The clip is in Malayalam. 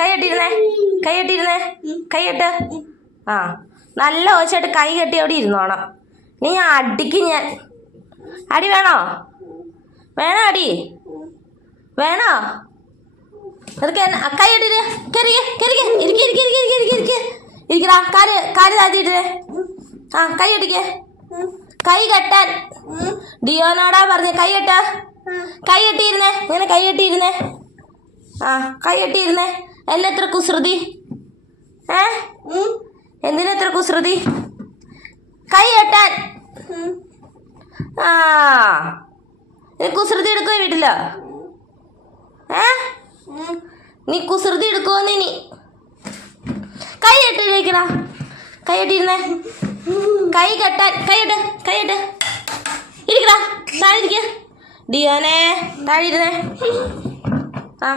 കൈ കെട്ടിയിരുന്നേ. കൈയിട്ട്. ആ നല്ല ഓച്ചായിട്ട് കൈ കെട്ടി അവിടെ ഇരുന്നോണം. നീ അടിക്ക് ഞാൻ. അടി വേണോ? വേണോ അടി? വേണോ? അതൊക്കെ കൈ കെട്ടിട്ട് ഇരിക്കടാ. കാല് താഴ്ത്തിയിട്ടേ. ആ കൈ കെട്ടിക്കേ. കൈ കെട്ടാൻ ഡിയോനോടാ പറഞ്ഞേ. കൈ കെട്ട. കൈ കെട്ടിയിരുന്നേ. ഇങ്ങനെ കൈ കെട്ടിയിരുന്നേ. ആ കൈ കെട്ടിയിരുന്നേ. എന്നെ എത്ര കുസൃതി? എന്തിനെത്ര കുസൃതി? കൈ കെട്ടാൻ. ആ കുസൃതി എടുക്കുവോ വീട്ടിലോ? നീ കുസൃതി എടുക്കുവോന്ന്? ഇനി കൈ കെട്ടിരിക്കടാ. കൈ കെട്ടിയിരുന്നേ. കൈ കെട്ടാൻ. കൈയിട്ട് ഇരിക്കടാ. താഴെ ഇരിക്ക. ഡിയോനെ താഴെ ഇരുന്നേ. ആ